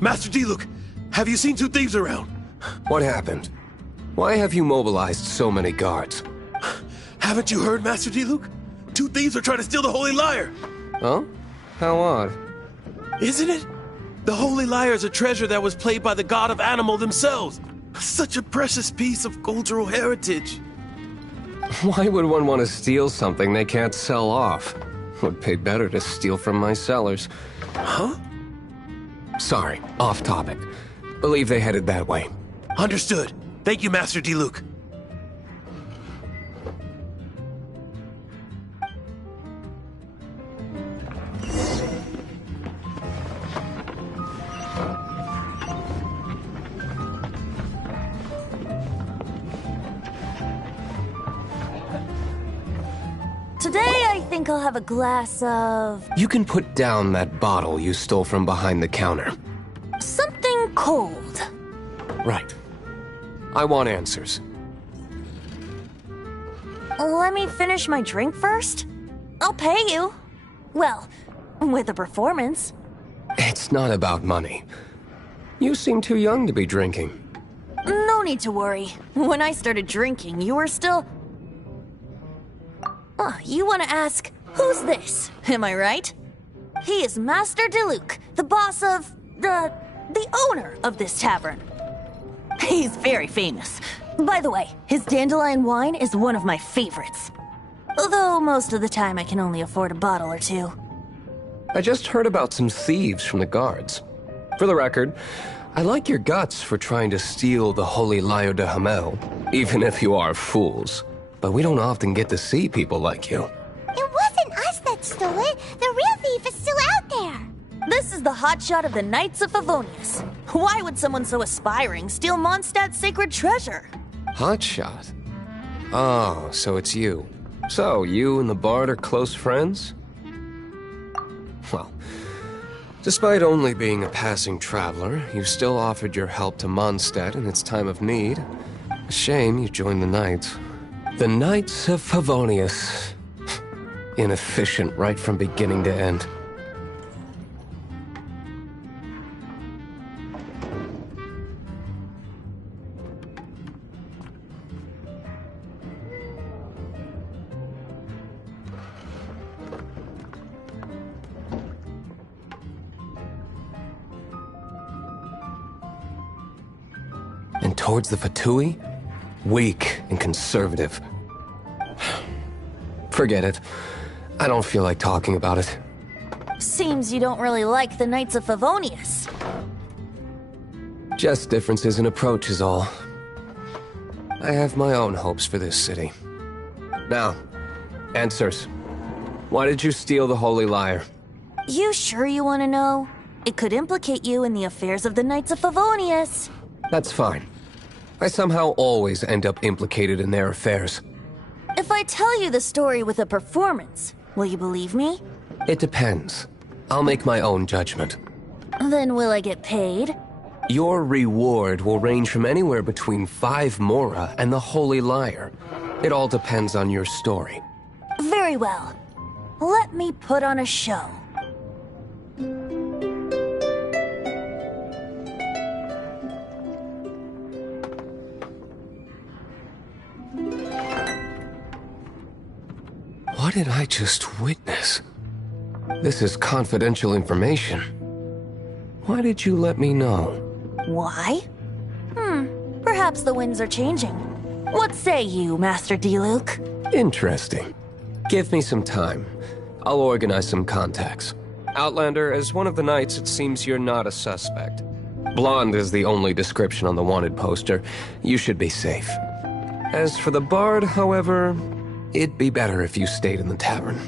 Master Diluc, have you seen two thieves around? What happened? Why have you mobilized so many guards? Haven't you heard, Master Diluc? Two thieves are trying to steal the Holy Lyre. Huh? How odd. Isn't it? The Holy Lyre is a treasure that was played by the god of animal themselves. Such a precious piece of cultural heritage. Why would one want to steal something they can't sell off? Would pay better to steal from my sellers. Huh? Sorry, off topic. Believe they headed that way. Understood. Thank you, Master Diluc. Today, I think I'll have a glass of... You can put down that bottle you stole from behind the counter. something cold. Right. I want answers. Let me finish my drink first. I'll pay you. Well, with a performance. It's not about money. You seem too young to be drinking. No need to worry. When I started drinking, you were still... Oh, you want to ask, who's this? Am I right? He is Master Diluc, the boss of... the owner of this tavern. He's very famous. By the way, his dandelion wine is one of my favorites. Although most of the time I can only afford a bottle or two. I just heard about some thieves from the guards. For the record, I like your guts for trying to steal the Holy Lyre de Hamel, even if you are fools. But we don't often get to see people like you. It wasn't us that stole it. The real thief is still out there. This is the hotshot of the Knights of Favonius. Why would someone so aspiring steal Mondstadt's sacred treasure? Hotshot? Oh, so it's you. So, you and the Bard are close friends? Well, despite only being a passing traveler, you still offered your help to Mondstadt in its time of need. A shame you joined the Knights. The Knights of Favonius. Inefficient right from beginning to end. And towards the Fatui? Weak and conservative. Forget it. I don't feel like talking about it. Seems you don't really like the Knights of Favonius. Just differences in approach is all. I have my own hopes for this city. Now, answers. Why did you steal the Holy Lyre? You sure you want to know? It could implicate you in the affairs of the Knights of Favonius. That's fine. I somehow always end up implicated in their affairs. If I tell you the story with a performance, will you believe me? It depends. I'll make my own judgment. Then will I get paid? Your reward will range from anywhere between 5 Mora and the Holy Lyre. It all depends on your story. Very well. Let me put on a show. What did I just witness? This is confidential information. Why did you let me know? Why? Perhaps the winds are changing. What say you, Master Diluc? Interesting. Give me some time. I'll organize some contacts. Outlander, as one of the knights, it seems you're not a suspect. Blonde is the only description on the wanted poster. You should be safe. As for the Bard, however, it'd be better if you stayed in the tavern.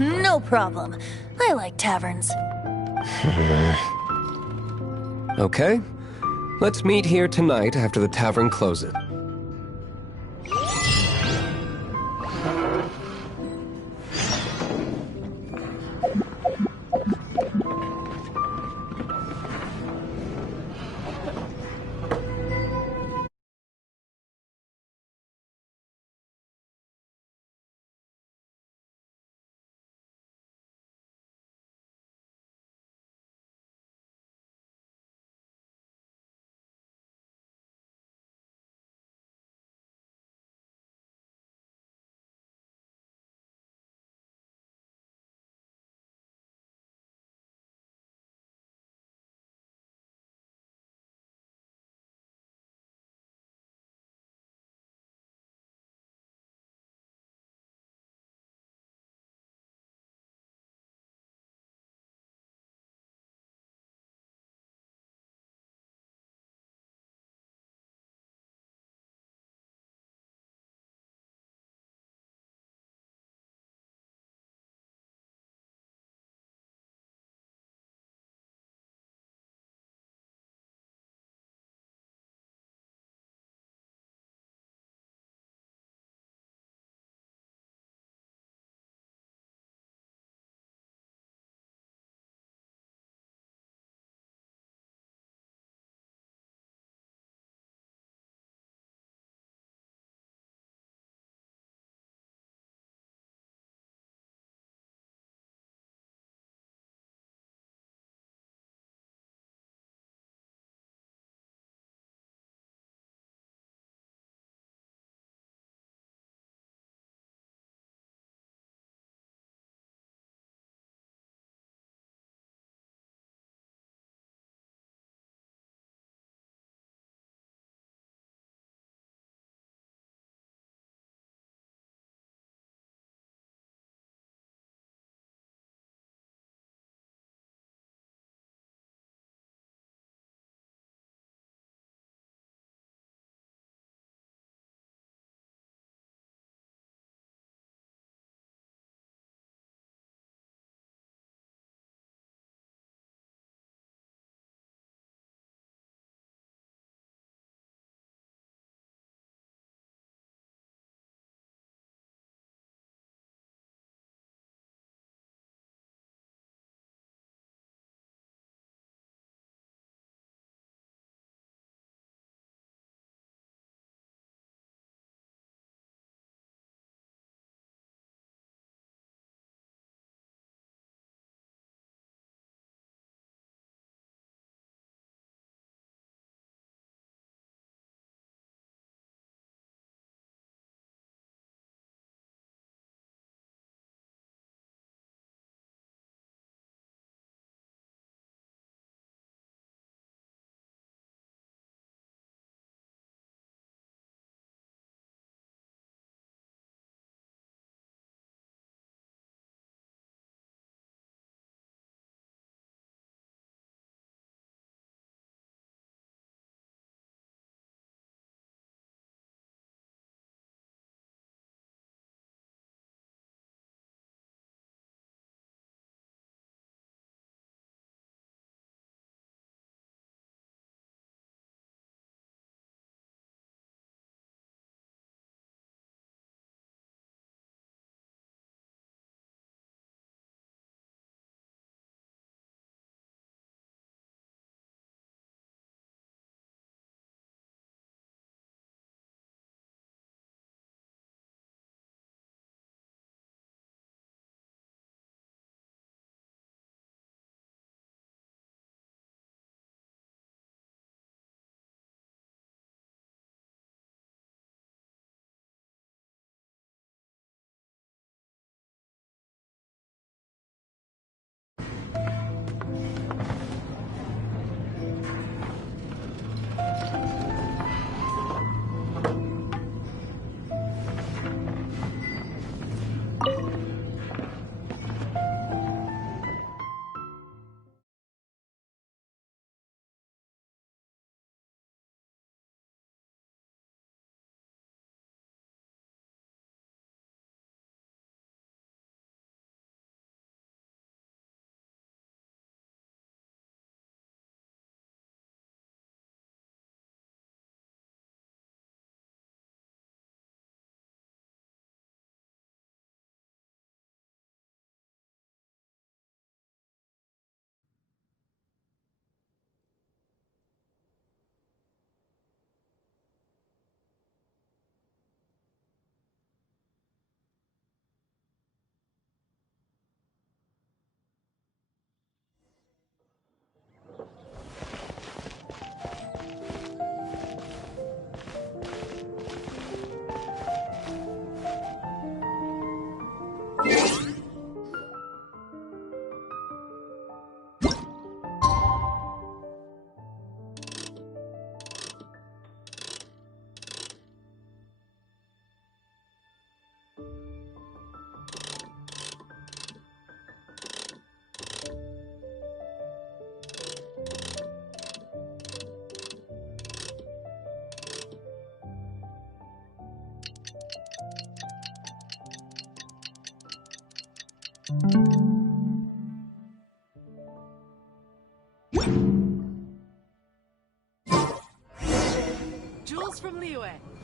No problem. I like taverns. Okay. Let's meet here tonight after the tavern closes.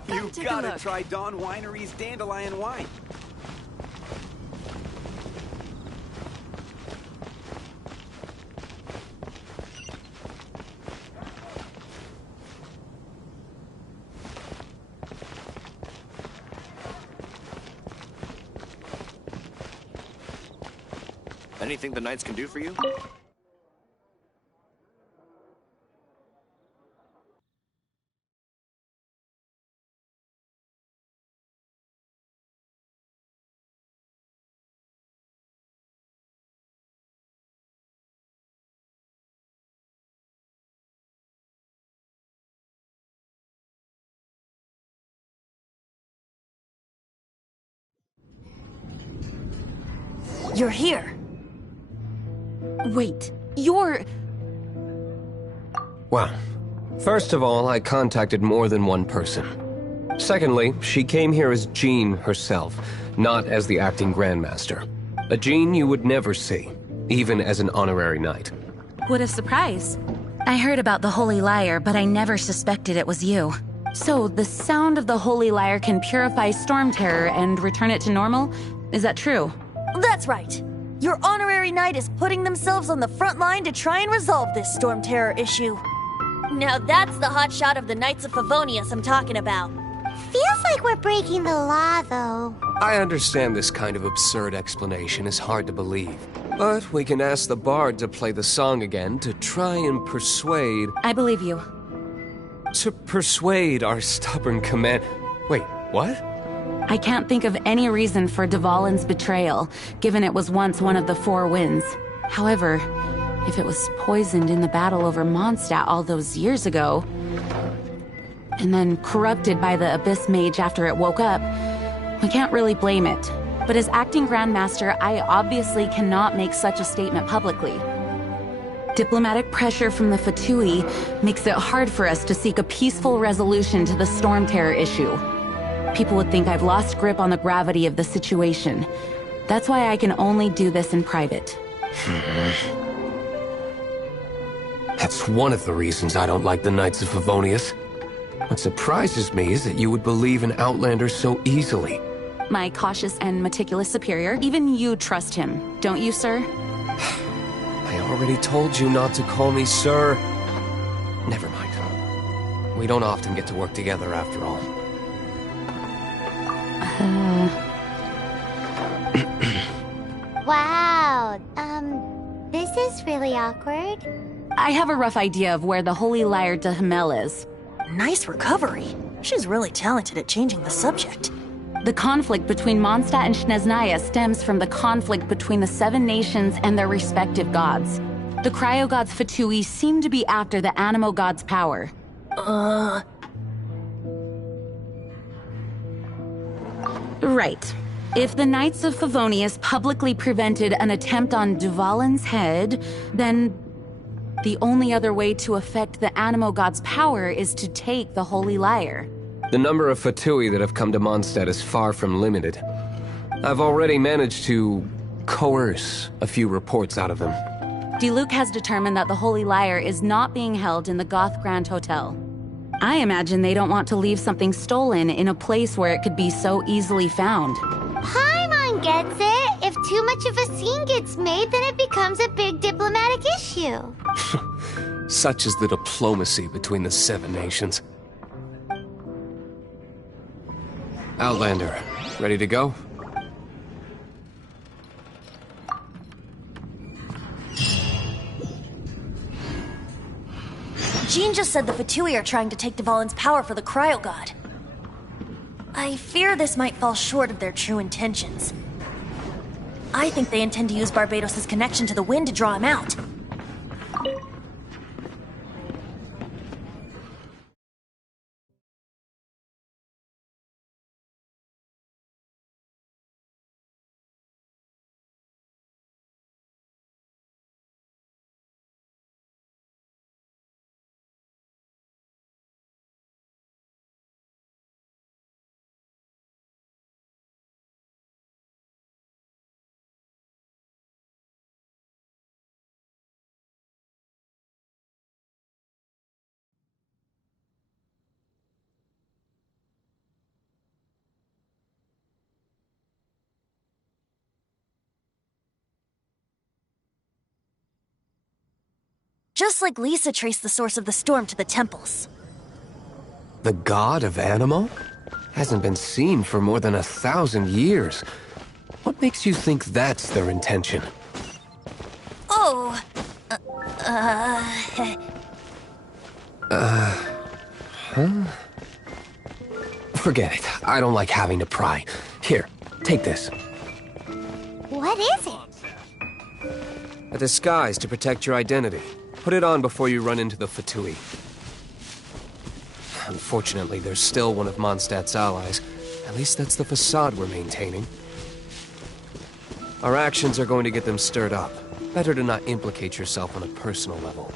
You gotta try Dawn Winery's Dandelion Wine. Anything the Knights can do for you? You're here. Wait, you're... Well, first of all, I contacted more than one person. Secondly, she came here as Jean herself, not as the acting Grandmaster. A Jean you would never see, even as an honorary knight. What a surprise. I heard about the Holy Lyre, but I never suspected it was you. So, the sound of the Holy Lyre can purify Storm Terror and return it to normal? Is that true? That's right. Your honorary knight is putting themselves on the front line to try and resolve this Storm Terror issue. Now that's the hotshot of the Knights of Favonius I'm talking about. Feels like we're breaking the law, though. I understand this kind of absurd explanation is hard to believe, but we can ask the bard to play the song again to try and persuade... I believe you. To persuade our stubborn command... Wait, what? I can't think of any reason for Dvalin's betrayal, given it was once one of the Four Winds. However, if it was poisoned in the battle over Mondstadt all those years ago, and then corrupted by the Abyss Mage after it woke up, we can't really blame it. But as acting Grandmaster, I obviously cannot make such a statement publicly. Diplomatic pressure from the Fatui makes it hard for us to seek a peaceful resolution to the Storm Terror issue. People would think I've lost grip on the gravity of the situation. That's why I can only do this in private. That's one of the reasons I don't like the Knights of Favonius. What surprises me is that you would believe in Outlanders so easily. My cautious and meticulous superior, even you trust him, don't you, sir? I already told you not to call me sir. Never mind. We don't often get to work together after all. Wow, this is really awkward. I have a rough idea of where the Holy Lyre de Himmel is. Nice recovery. She's really talented at changing the subject. The conflict between Mondstadt and Snezhnaya stems from the conflict between the Seven Nations and their respective gods. The cryo-gods Fatui seem to be after the Animo god's power. Right. If the Knights of Favonius publicly prevented an attempt on Dvalin's head, then the only other way to affect the Animo god's power is to take the Holy Lyre. The number of Fatui that have come to Mondstadt is far from limited. I've already managed to coerce a few reports out of them. Diluc has determined that the Holy Lyre is not being held in the Goth Grand Hotel. I imagine they don't want to leave something stolen in a place where it could be so easily found. Paimon gets it. If too much of a scene gets made, then it becomes a big diplomatic issue. Such is the diplomacy between the Seven Nations. Outlander, ready to go? Jean just said the Fatui are trying to take Dvalin's power for the Cryo God. I fear this might fall short of their true intentions. I think they intend to use Barbados' connection to the wind to draw him out. just like Lisa traced the source of the storm to the temples. The god of Animo? Hasn't been seen for more than 1,000 years. What makes you think that's their intention? Oh, Forget it. I don't like having to pry. Here, take this. What is it? A disguise to protect your identity. Put it on before you run into the Fatui. Unfortunately, there's still one of Mondstadt's allies. At least that's the facade we're maintaining. Our actions are going to get them stirred up. Better to not implicate yourself on a personal level.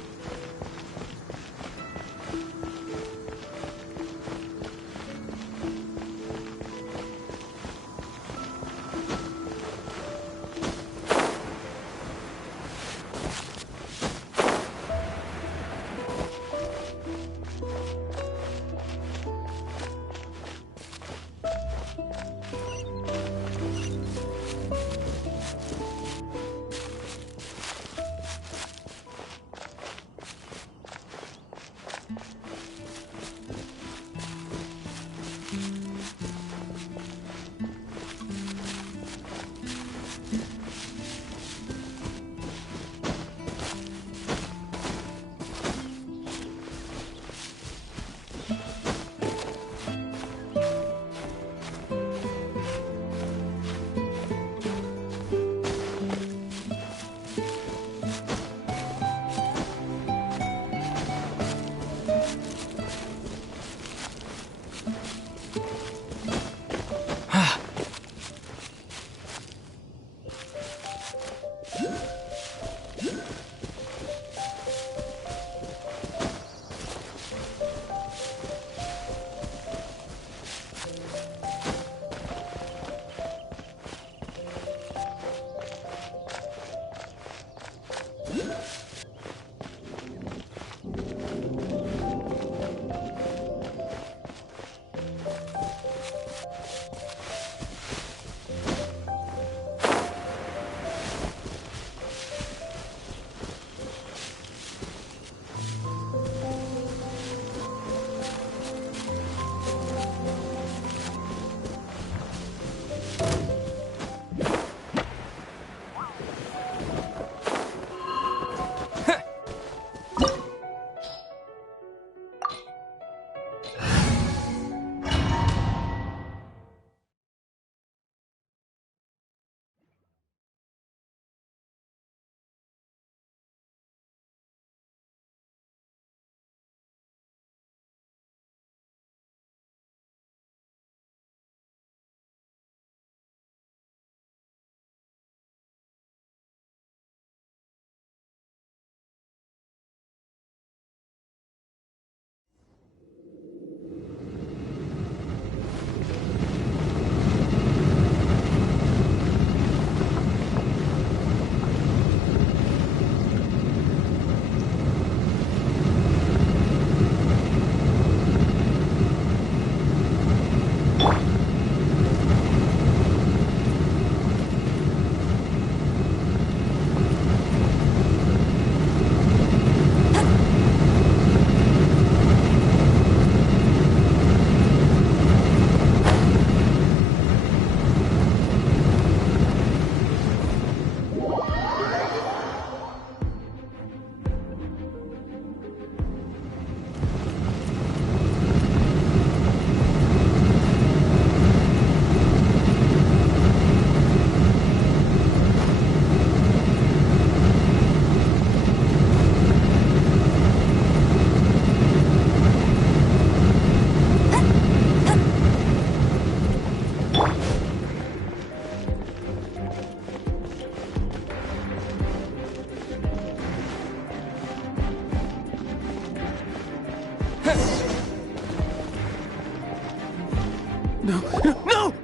No! No!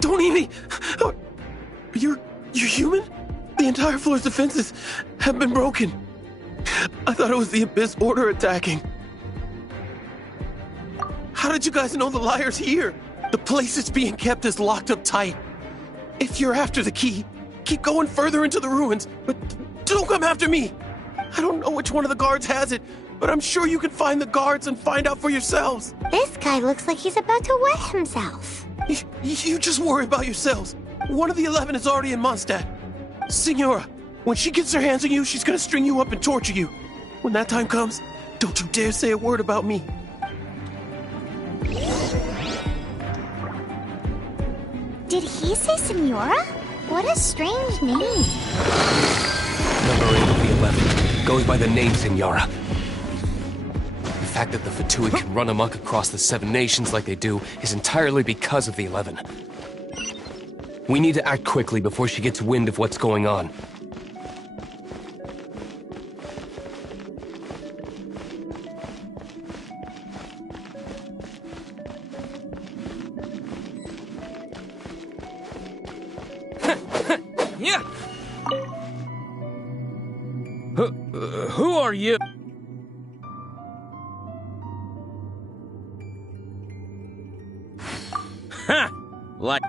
Don't eat me! You're human? The entire floor's defenses have been broken. I thought it was the Abyss Order attacking. How did you guys know the liar's here? The place it's being kept is locked up tight. If you're after the key, keep going further into the ruins, but don't come after me. I don't know which one of the guards has it, but I'm sure you can find the guards and find out for yourselves. This guy looks like he's about to wet himself. You just worry about yourselves. One of the 11 is already in Mondstadt. Signora, when she gets her hands on you, she's gonna string you up and torture you. When that time comes, don't you dare say a word about me. Did he say Senora? What a strange name. Number 8 of the 11 goes by the name Senora. The fact that the Fatui can run amok across the 7 nations like they do is entirely because of the 11. We need to act quickly before she gets wind of what's going on. Yeah. Who are you? Ha! Like...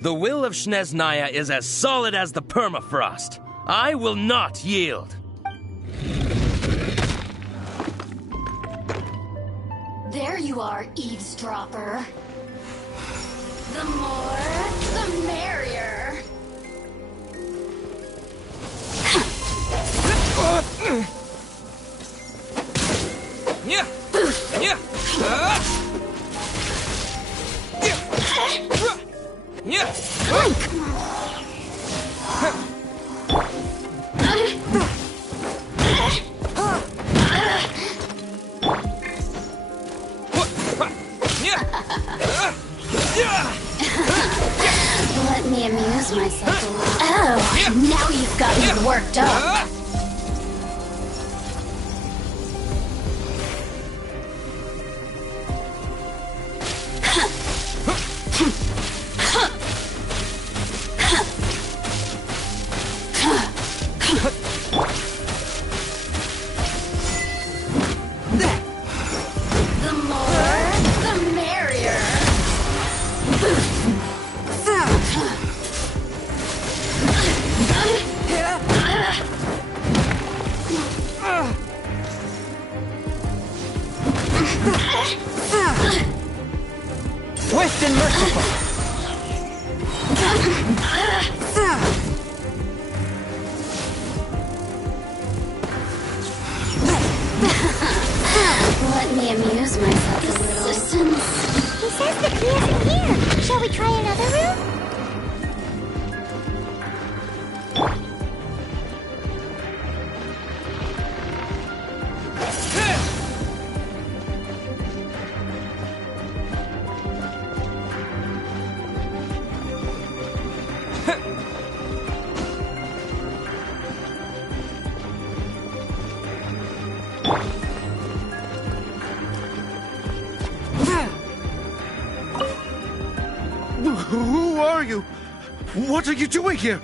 The will of Snezhnaya is as solid as the permafrost. I will not yield. There you are, eavesdropper. The more, the merrier. Yeah. Yeah. Yeah. Let me amuse myself a little. Oh, now you've got me worked up. The more, the merrier. Swift and merciful. Let me amuse myself a little. Assistance. He says the key isn't here. Shall we try another room? Who are you? What are you doing here?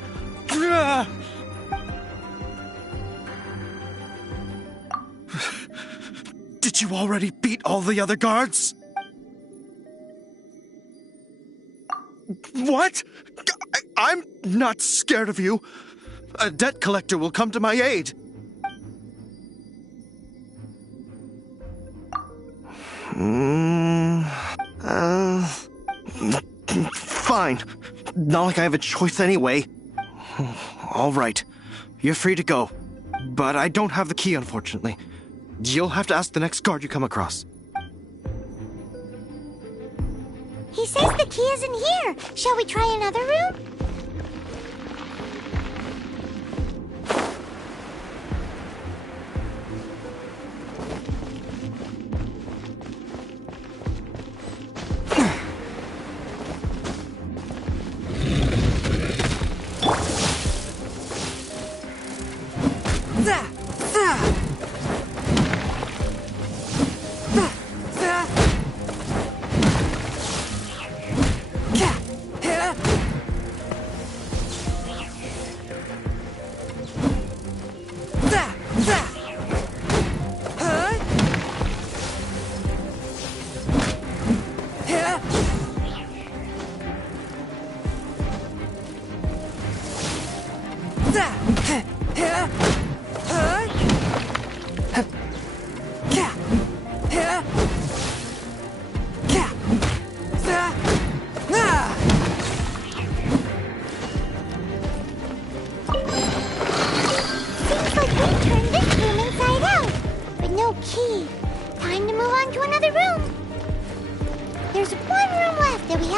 Did you already beat all the other guards? What? I'm not scared of you. A debt collector will come to my aid. Fine. Not like I have a choice anyway. All right. You're free to go. But I don't have the key, unfortunately. You'll have to ask the next guard you come across. He says the key isn't here. Shall we try another room?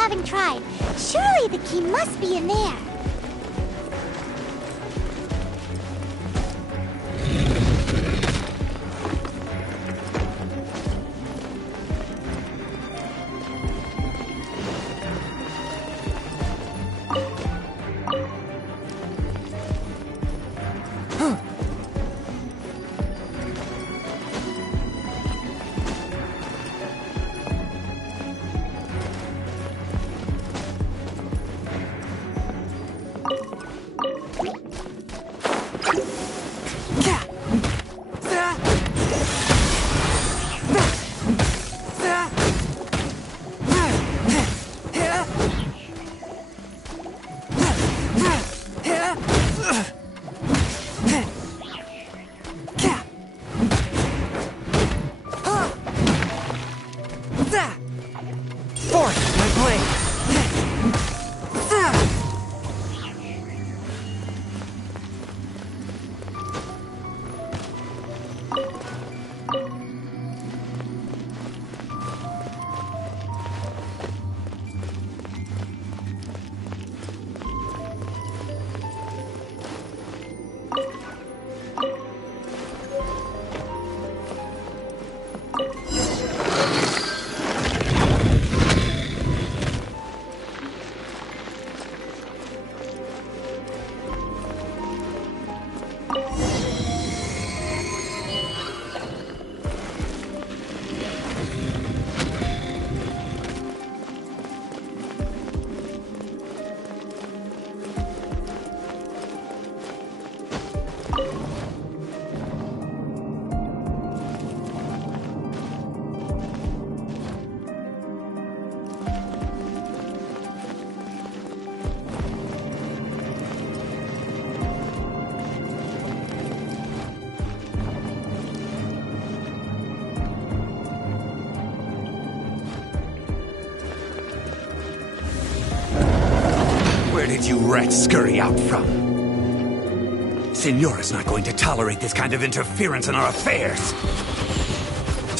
having tried. Surely the key must be in there. Where did you rats scurry out from? Signora's not going to tolerate this kind of interference in our affairs.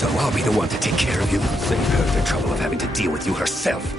So I'll be the one to take care of you. Save her the trouble of having to deal with you herself.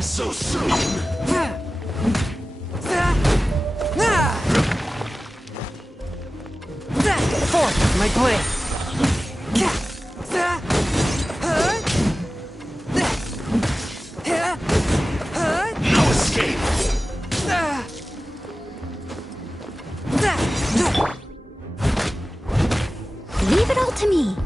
So soon! Forth, my blade! No escape! Leave it all to me.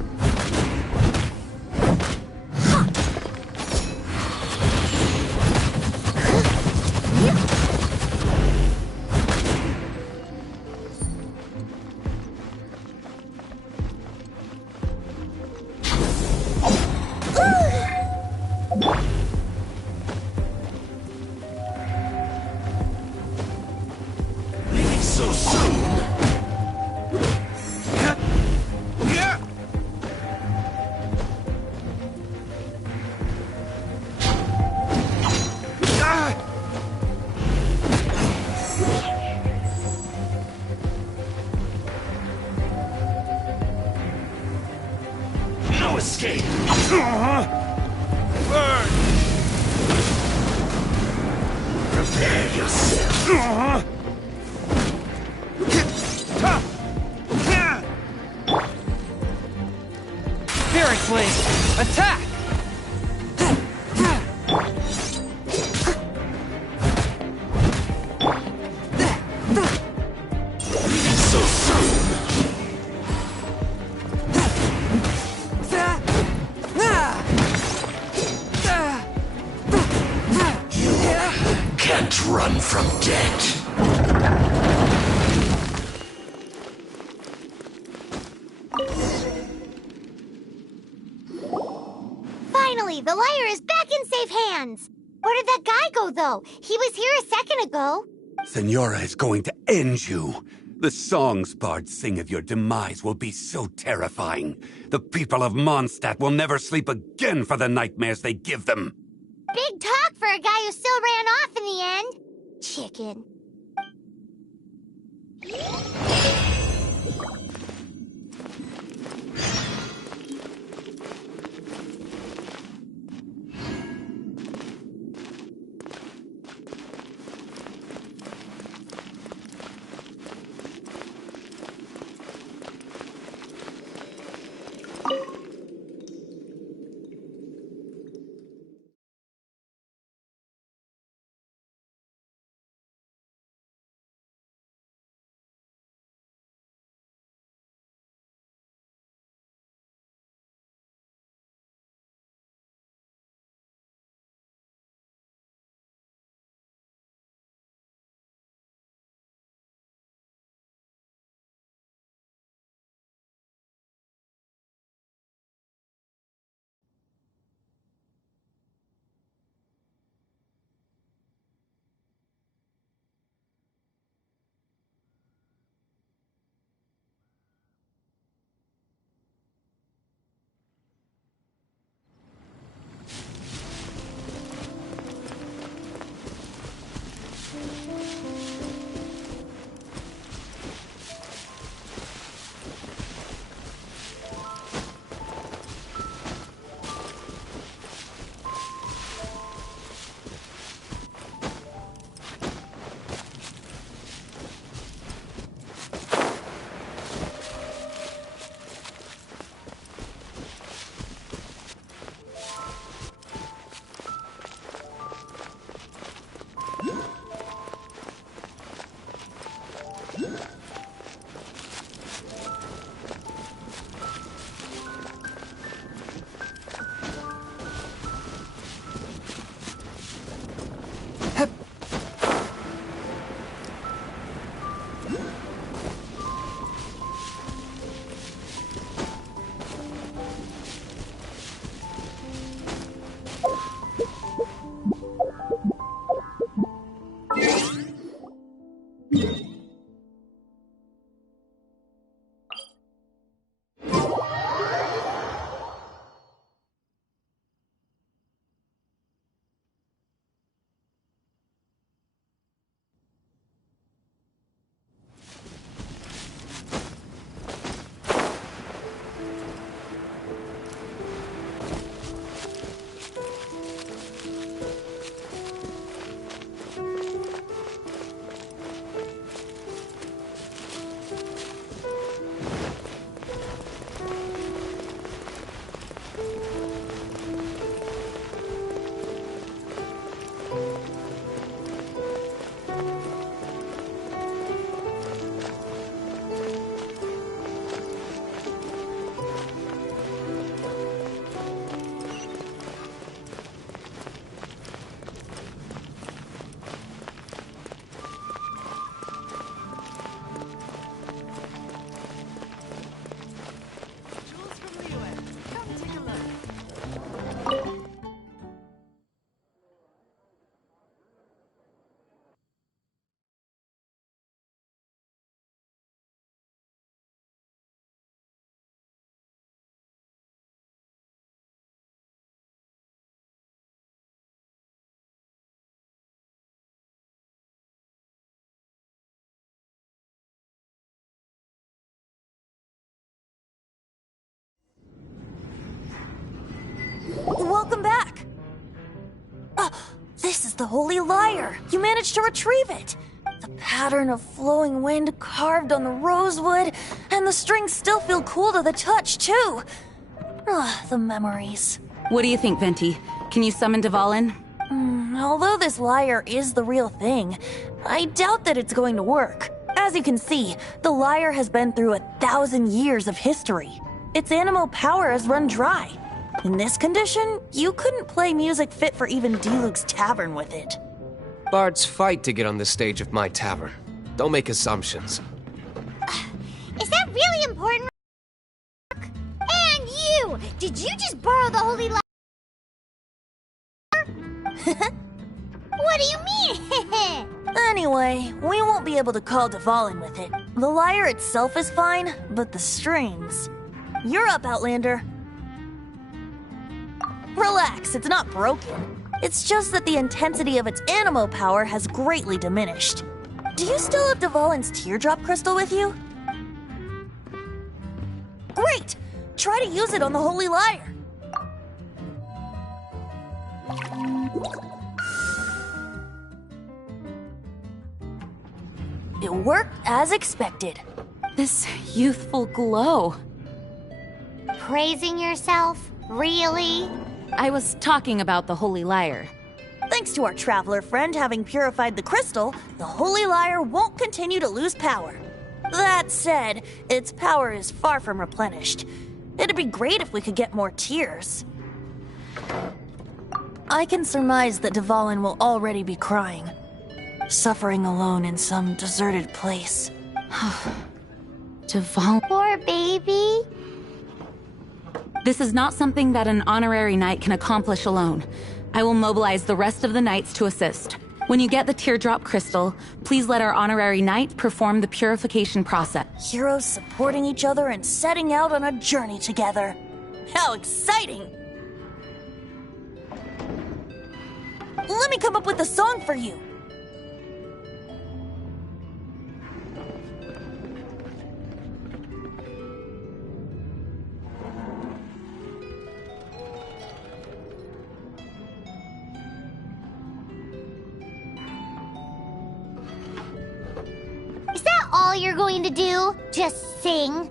So soon! No escape! Burn! Prepare yourself! Spirit Blade! Attack! So soon! You can't run from death. Finally, the liar is back in safe hands. Where did that guy go, though? He was here a second ago. Senora is going to end you. The songs bards sing of your demise will be so terrifying. The people of Mondstadt will never sleep again for the nightmares they give them. Big talk for a guy who still ran off in the end. Chicken. Welcome back! This is the Holy Lyre! You managed to retrieve it! The pattern of flowing wind carved on the rosewood, and the strings still feel cool to the touch, too! Ugh, the memories. What do you think, Venti? Can you summon Dvalin? Although this lyre is the real thing, I doubt that it's going to work. As you can see, the lyre has been through 1,000 years of history. Its animo power has run dry. In this condition, you couldn't play music fit for even Diluc's tavern with it. Bards fight to get on the stage of my tavern. Don't make assumptions. Is that really important? And you! Did you just borrow the holy lyre? What do you mean? Anyway, we won't be able to call Dvalin with it. The lyre itself is fine, but the strings... You're up, Outlander. Relax, it's not broken. It's just that the intensity of its animo power has greatly diminished. Do you still have Dvalin's teardrop crystal with you? Great! Try to use it on the holy lyre. It worked as expected. This youthful glow. Praising yourself? Really? I was talking about the holy lyre. Thanks to our traveler friend having purified the crystal, the holy lyre won't continue to lose power. That said, its power is far from replenished. It'd be great if we could get more tears. I can surmise that Dvalin will already be crying, suffering alone in some deserted place. Dvalin. Poor baby. This is not something that an honorary knight can accomplish alone. I will mobilize the rest of the knights to assist. When you get the teardrop crystal, please let our honorary knight perform the purification process. Heroes supporting each other and setting out on a journey together. How exciting! Let me come up with a song for you. All you're going to do? Just sing?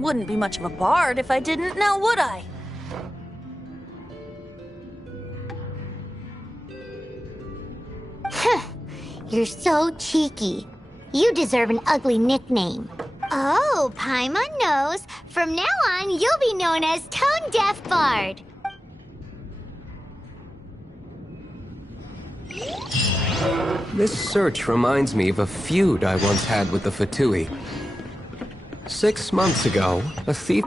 Wouldn't be much of a bard if I didn't, now would I? You're so cheeky. You deserve an ugly nickname. Oh, Paimon knows. From now on, you'll be known as Tone Deaf Bard. This search reminds me of a feud I once had with the Fatui. 6 months ago, a thief...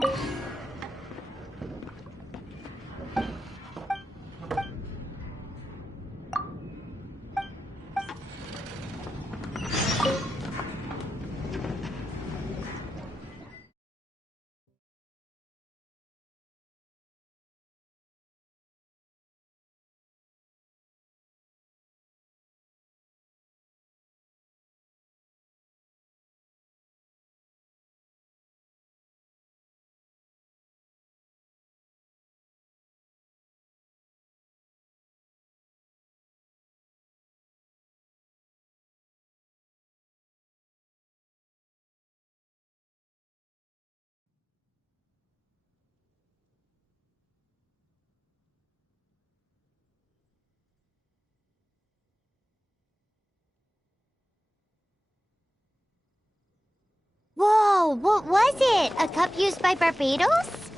Whoa, what was it? A cup used by Barbados?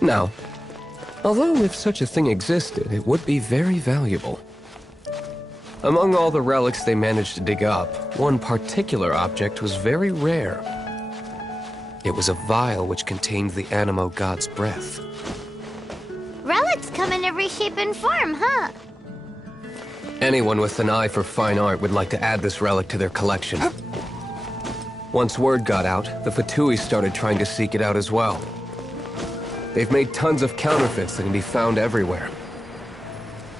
No. Although if such a thing existed, it would be very valuable. Among all the relics they managed to dig up, one particular object was very rare. It was a vial which contained the Animo god's breath. Relics come in every shape and form, huh? Anyone with an eye for fine art would like to add this relic to their collection. Once word got out, the Fatui started trying to seek it out as well. They've made tons of counterfeits that can be found everywhere.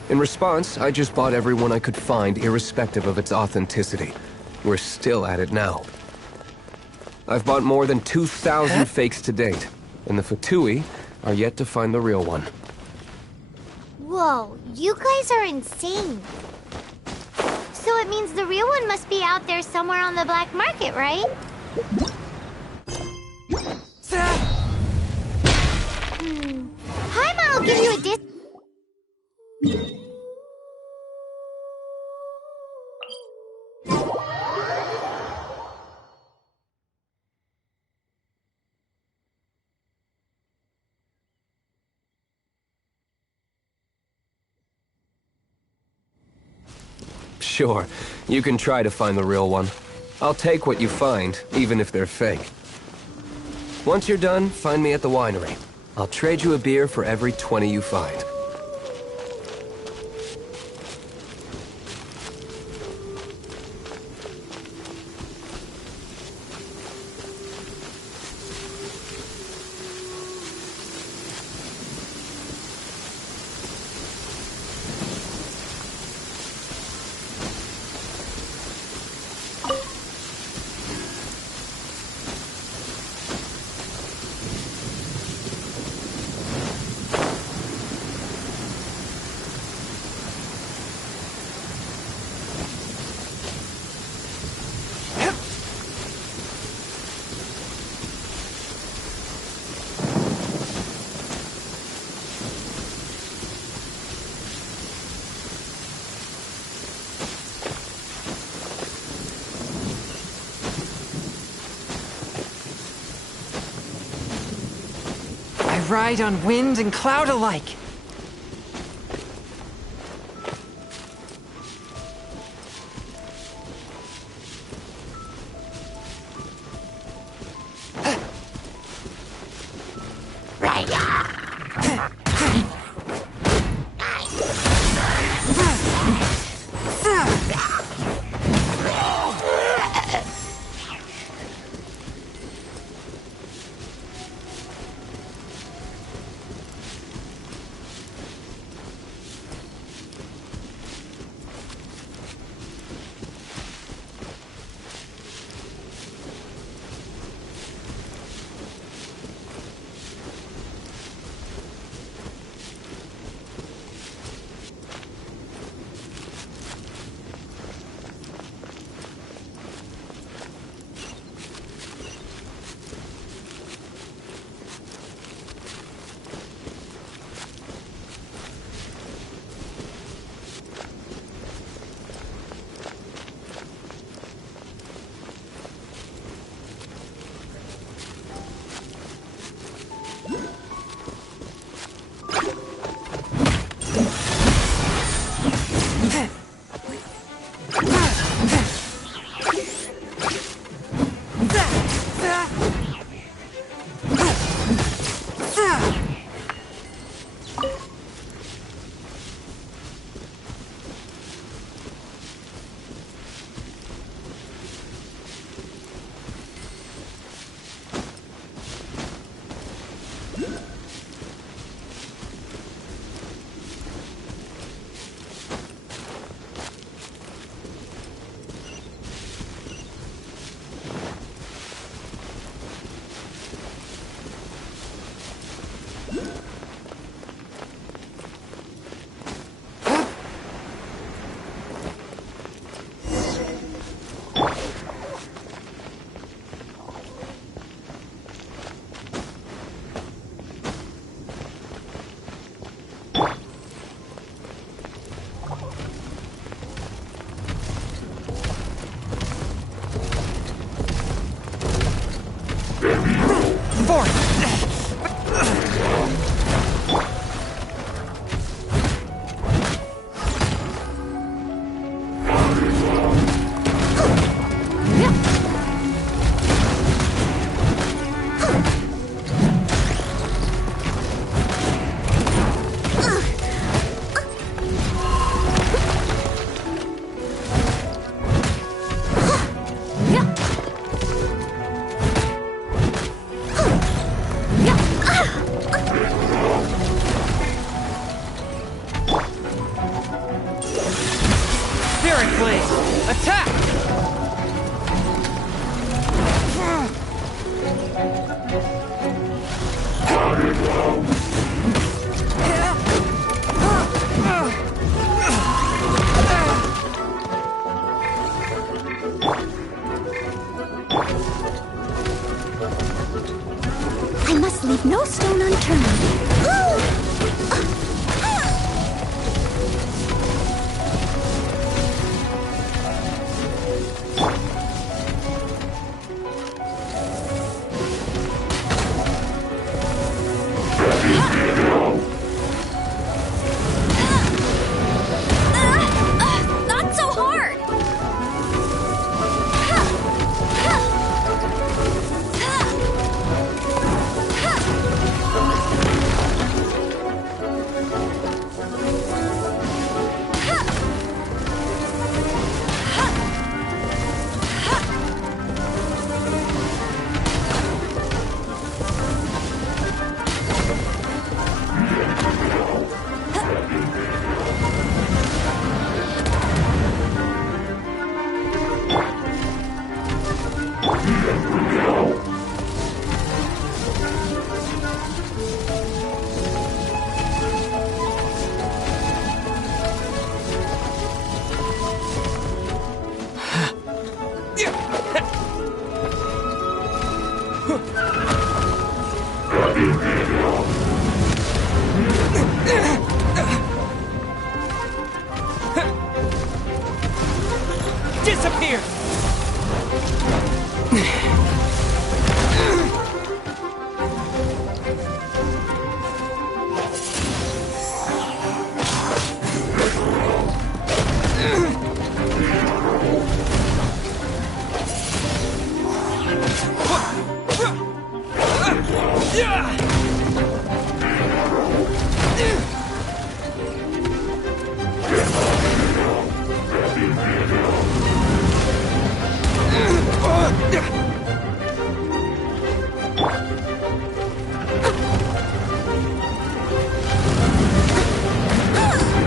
In response, I just bought everyone I could find, irrespective of its authenticity. We're still at it now. I've bought more than 2,000 fakes to date, and the Fatui are yet to find the real one. Whoa, you guys are insane. So it means the real one must be out there somewhere on the black market, right? Sure, you can try to find the real one. I'll take what you find, even if they're fake. Once you're done, find me at the winery. I'll trade you a beer for every 20 you find. Ride on wind and cloud alike. leave no stone unturned. Not so hard!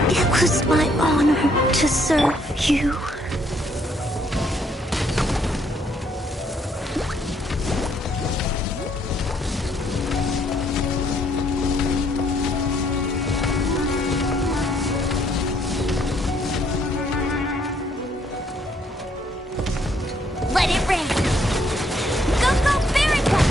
It was my honor to serve you. Let it rain! Go, go, fairy cut!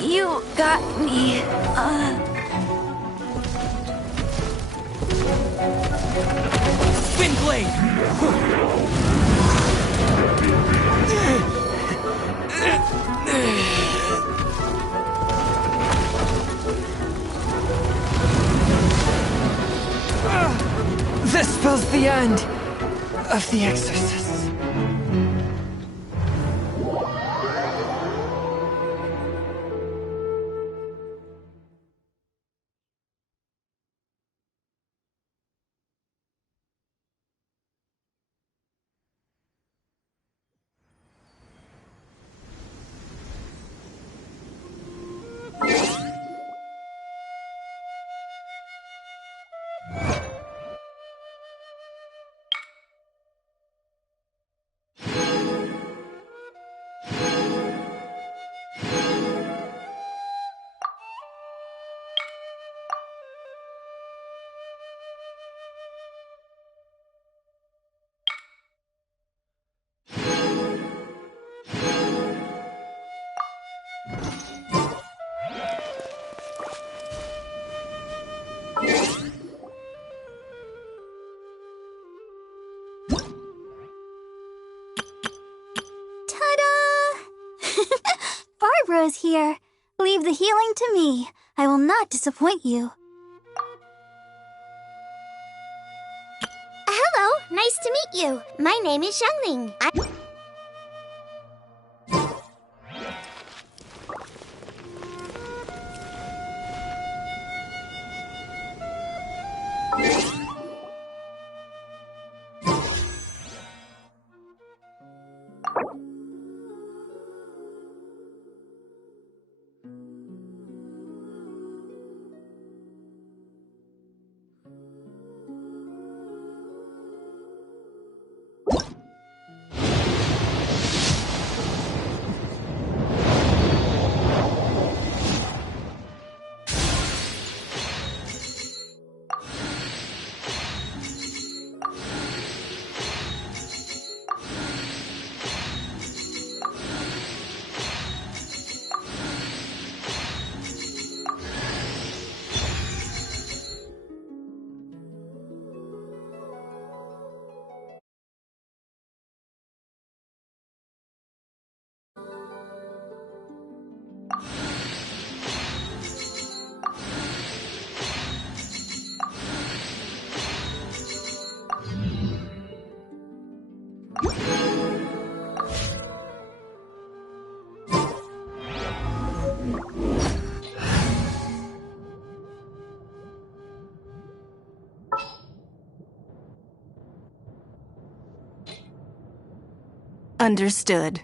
You got me. Wind blade! This spells the end of the exorcist. is here. Leave the healing to me. I will not disappoint you. Hello, nice to meet you. My name is Xiangling. Understood.